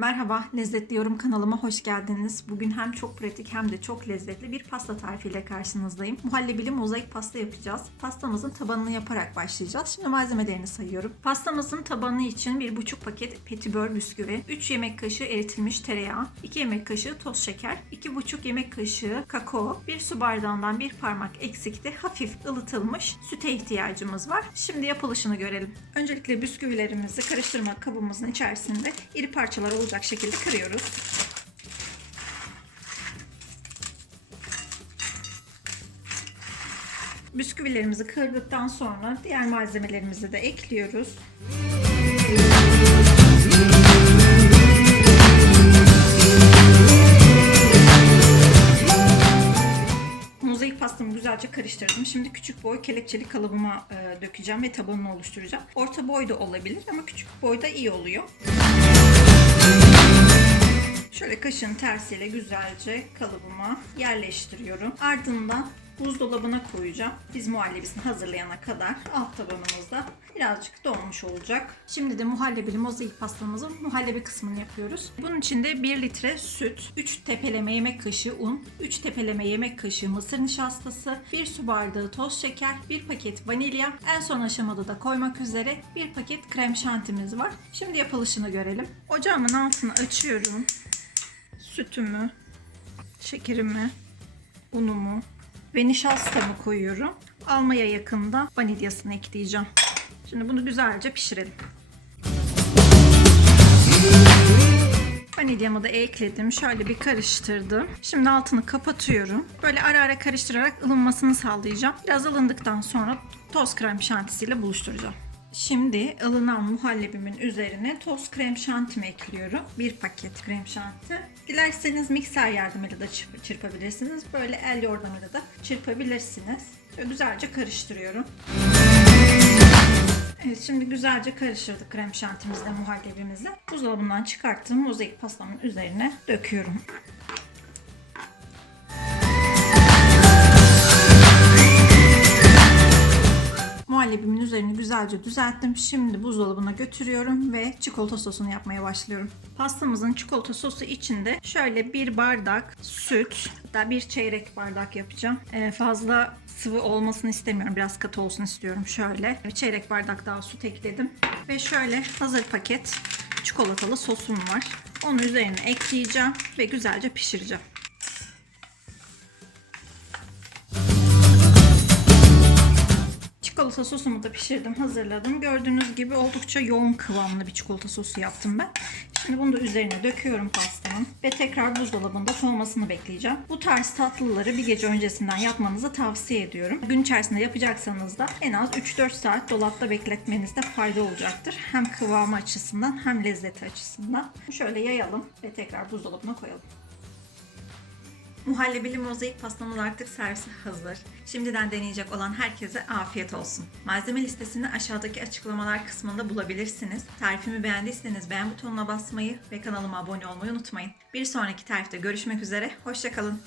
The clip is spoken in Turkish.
Merhaba, Lezzetli Yorum kanalıma hoş geldiniz. Bugün hem çok pratik hem de çok lezzetli bir pasta tarifiyle karşınızdayım. Muhallebili mozaik pasta yapacağız. Pastamızın tabanını yaparak başlayacağız. Şimdi malzemelerini sayıyorum. Pastamızın tabanı için 1,5 paket petibör bisküvi, 3 yemek kaşığı eritilmiş tereyağı, 2 yemek kaşığı toz şeker, 2,5 yemek kaşığı kakao, 1 su bardağından bir parmak eksikti hafif ılıtılmış süte ihtiyacımız var. Şimdi yapılışını görelim. Öncelikle bisküvilerimizi karıştırma kabımızın içerisinde iri parçalar olacak şekilde kırıyoruz. Bisküvilerimizi kırdıktan sonra diğer malzemelerimizi de ekliyoruz. Mozaik pastamı güzelce karıştırdım. Şimdi küçük boy kelepçeli kalıbıma e, dökeceğim ve tabanını oluşturacağım. Orta boy da olabilir ama küçük boy da iyi oluyor. Şöyle kaşın tersiyle güzelce kalıbıma yerleştiriyorum. Ardından buzdolabına koyacağım. Biz muhallebisini hazırlayana kadar alt tabanımızda birazcık donmuş olacak. Şimdi de muhallebili mozaik pastamızın muhallebi kısmını yapıyoruz. Bunun için de 1 litre süt, 3 tepeleme yemek kaşığı un, 3 tepeleme yemek kaşığı mısır nişastası, 1 su bardağı toz şeker, 1 paket vanilya, en son aşamada da koymak üzere 1 paket krem şantimiz var. Şimdi yapılışını görelim. Ocağımın altını açıyorum. Sütümü, şekerimi, unumu, ve nişastamı koyuyorum. Almaya yakında vanilyasını ekleyeceğim. Şimdi bunu güzelce pişirelim. Vanilyamı da ekledim. Şöyle bir karıştırdım. Şimdi altını kapatıyorum. Böyle ara ara karıştırarak ılınmasını sağlayacağım. Biraz ılındıktan sonra toz krem şantisiyle buluşturacağım. Şimdi ılınan muhallebimin üzerine toz krem şantimi ekliyorum. Bir paket krem şanti. Dilerseniz mikser yardımıyla da çırp- çırpabilirsiniz. Böyle el yordamıyla da çırpabilirsiniz. Şöyle güzelce karıştırıyorum. Evet şimdi güzelce karıştırdık krem şantimizle muhallebimizi. Buzdolabından çıkarttığım mozaik pastamın üzerine döküyorum. Muhallebimin üzerini güzelce düzelttim. Şimdi buzdolabına götürüyorum ve çikolata sosunu yapmaya başlıyorum. Pastamızın çikolata sosu içinde şöyle bir bardak süt, hatta bir çeyrek bardak yapacağım. Ee, fazla sıvı olmasını istemiyorum. Biraz katı olsun istiyorum. Şöyle çeyrek bardak daha süt ekledim. Ve şöyle hazır paket çikolatalı sosum var. Onu üzerine ekleyeceğim ve güzelce pişireceğim. Çikolata sosumu da pişirdim, hazırladım. Gördüğünüz gibi oldukça yoğun kıvamlı bir çikolata sosu yaptım ben. Şimdi bunu da üzerine döküyorum pastanın ve tekrar buzdolabında soğumasını bekleyeceğim. Bu tarz tatlıları bir gece öncesinden yapmanızı tavsiye ediyorum. Gün içerisinde yapacaksanız da en az 3-4 saat dolapta bekletmenizde fayda olacaktır. Hem kıvamı açısından hem lezzeti açısından. Şöyle yayalım ve tekrar buzdolabına koyalım. Muhallebili mozaik pastamız artık servise hazır. Şimdiden deneyecek olan herkese afiyet olsun. Malzeme listesini aşağıdaki açıklamalar kısmında bulabilirsiniz. Tarifimi beğendiyseniz beğen butonuna basmayı ve kanalıma abone olmayı unutmayın. Bir sonraki tarifte görüşmek üzere, hoşçakalın.